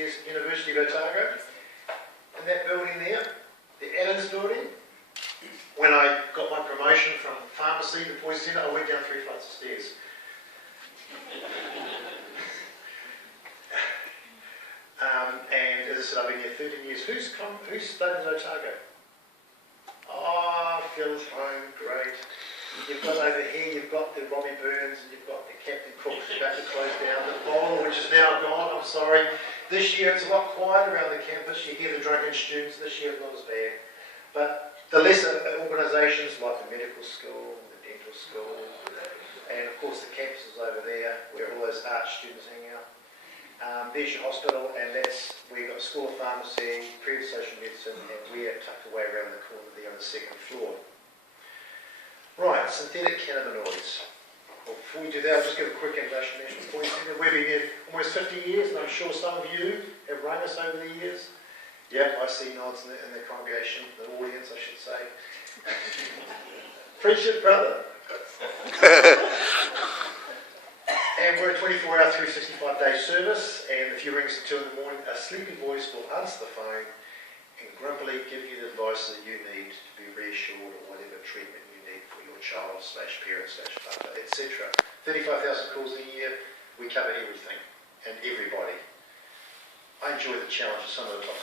years at University of Otago. In that building there, the Adams building, when I got my promotion from pharmacy to Poise Centre, I went down 3 flights of stairs. And as I said, I've been here 13 years. Who's studied in Otago? Oh, Phil's home, great. You've got over here, you've got the Robbie Burns, and you've got the Captain Cook's about to close down, the Bowler, which is now gone, I'm sorry. This year it's a lot quieter around the campus. You hear the drunken students. This year it's not as bad. But the lesser organisations like the medical school, the dental school, and of course the campus is over there where all those art students hang out. There's your hospital, and that's where you've got School of Pharmacy, Pre Social Medicine, and we're tucked away around the corner there on the 2nd floor. Right, synthetic cannabinoids. Well, before we do that, I'll just give a quick introduction. We've been here almost 50 years, and I'm sure some of you have rung us over the years. Yep, I see nods in the congregation, the audience, I should say. Friendship, brother. And we're a 24-hour, 365-day service, and if you ring us at 2 in the morning, a sleepy voice will answer the phone and grumpily give you the advice that you need to be reassured or whatever treatment you need for your child, /parent, /partner, etc. 35,000 calls a year, we cover everything and everybody. I enjoy the challenge of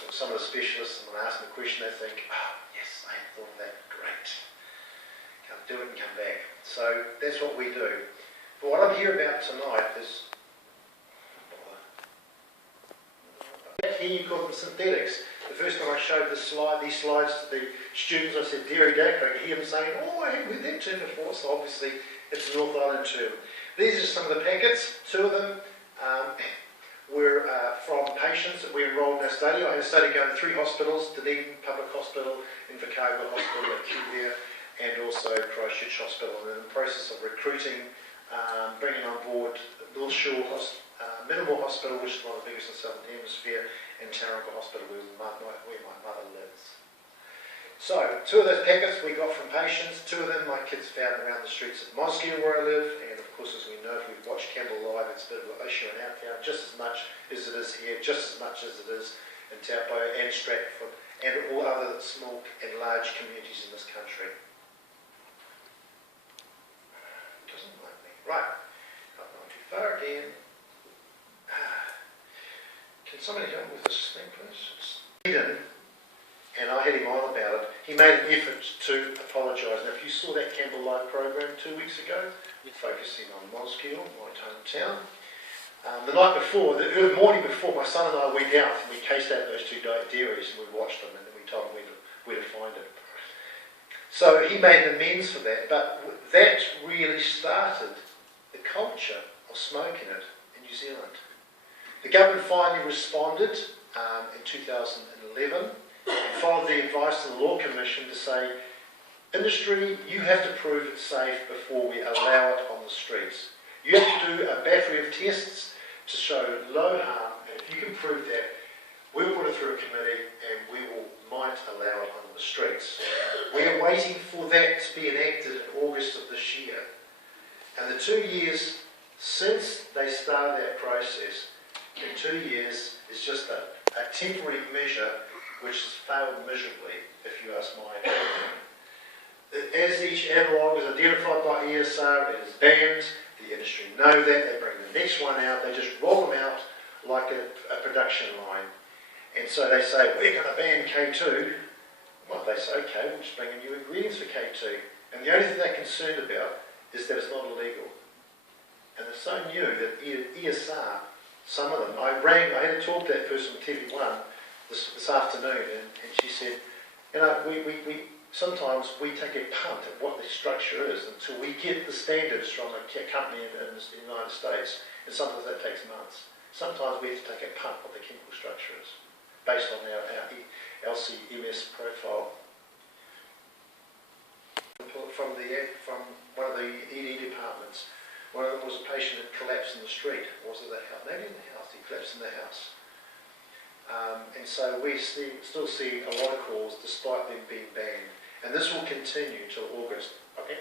some of the specialists, and when I ask them a question, they think, oh, yes, I hadn't thought of that, great. Come do it and come back. So that's what we do. But what I'm here about tonight is, here you call them synthetics. The first time I showed these slides to the students, I said dairy dac. I could hear them saying, oh, I haven't heard that term before, so obviously it's a North Island term. These are some of the packets. 2 of them were from patients that we enrolled in our study. I had a study going to 3 hospitals, Dunedin Public Hospital, Invercargill Hospital at Kildare, and also Christchurch Hospital. And in the process of recruiting, bringing on board North Shore Minimal Hospital, which is one of the biggest in the Southern Hemisphere, and Taranaka Hospital, where my mother lives. So, 2 of those packets we got from patients. 2 of them my kids found around the streets of Mosgiel, where I live, and of course, as we know, if we've watched Campbell Live, it's a bit of an issue in our town, just as much as it is here, just as much as it is in Taupo and Stratford, and all other small and large communities in this country. Doesn't like me. Right, not going too far again. Can somebody help me with this thing, please? And I had him on about it. He made an effort to apologise. Now, if you saw that Campbell Live program 2 weeks ago, focusing on Mosgiel, my hometown, the night before, the morning before, my son and I went out and we cased out those 2 dairies and we watched them and then we told him where to find it. So he made an amends for that, but that really started the culture of smoking it in New Zealand. The government finally responded in 2011 and followed the advice of the Law Commission to say, industry, you have to prove it's safe before we allow it on the streets. You have to do a battery of tests to show low harm, and if you can prove that, we'll put it through a committee and we might allow it on the streets. We're waiting for that to be enacted in August of this year. And the 2 years since they started that process, in 2 years, is just a temporary measure which has failed miserably, if you ask my opinion. As each analogue is identified by ESR, it is banned. The industry know that. They bring the next one out. They just roll them out like a production line. And so they say, we're going to ban K2. Well, they say, okay, we'll just bring in new ingredients for K2. And the only thing they're concerned about is that it's not illegal. And they're so new that ESR, some of them, I had to talk to that person on TV1 this afternoon, and she said, you know, sometimes we take a punt at what the structure is until we get the standards from a company in the United States, and sometimes that takes months. Sometimes we have to take a punt what the chemical structure is, based on our LC-MS profile. From one of the ED departments, one of them was a patient that collapsed in the street. Was it the house? Maybe in the house. He collapsed in the house. And so we still see a lot of calls despite them being banned. And this will continue till August. Okay?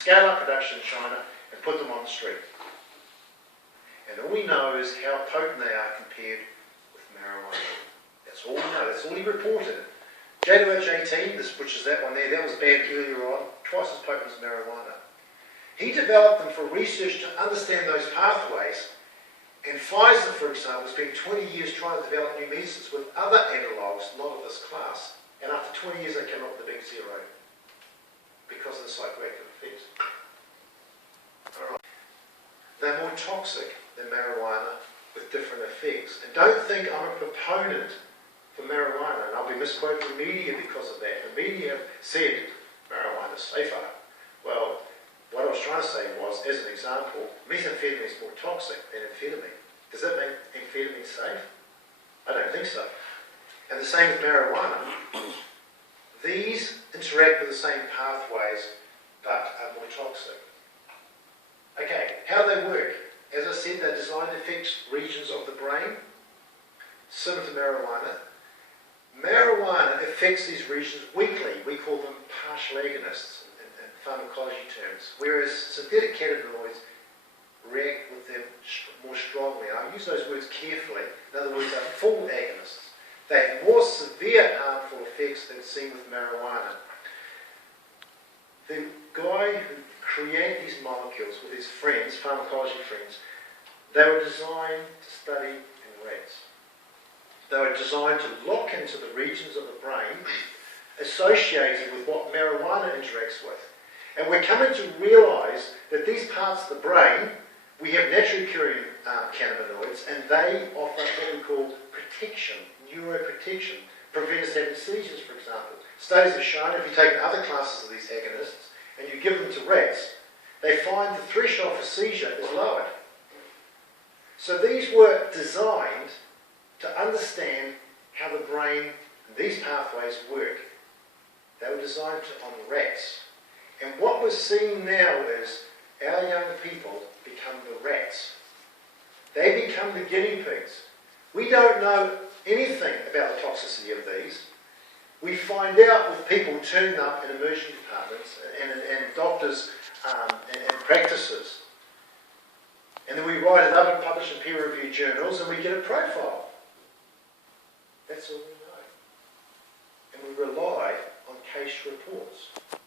Scale up production in China and put them on the street. And all we know is how potent they are compared with marijuana. That's all we know, that's all he reported. JWH18, which is that one there, that was banned earlier on, twice as potent as marijuana. He developed them for research to understand those pathways, and Pfizer, for example, spent 20 years trying to develop new medicines with other analogues, not of this class, and after 20 years they came up with the big zero because of the psychoactive effects. All right. They're more toxic than marijuana with different effects. And don't think I'm a proponent for marijuana, and I'll be misquoting the media because of that. The media have said marijuana is safer. Well, what I was trying to say was, as an example, methamphetamine is more toxic than amphetamine. Does that make amphetamine safe? I don't think so. And the same with marijuana. These interact with the same pathways, but are more toxic. Okay, how they work. As I said, they're designed to fix regions of the brain, similar to marijuana. Marijuana affects these regions weakly. We call them partial agonists in pharmacology terms, whereas synthetic cannabinoids react with them more strongly. I use those words carefully. In other words, they're full agonists. They have more severe harmful effects than seen with marijuana. The guy who created these molecules with his friends, pharmacology friends, they were designed to study in rats. They were designed to lock into the regions of the brain associated with what marijuana interacts with. And we're coming to realise that these parts of the brain, we have naturally occurring cannabinoids, and they offer what we call protection, neuroprotection, prevent us having seizures, for example. Studies have shown if you take other classes of these agonists and you give them to rats, they find the threshold for seizure is lowered. So these were designed to understand how the brain and these pathways work. They were designed on rats. And what we're seeing now is our young people become the rats. They become the guinea pigs. We don't know anything about the toxicity of these. We find out with people turning up in emergency departments and doctors and practices. And then we write it up and publish in peer-reviewed journals and we get a profile. That's all we know. And we rely on case reports.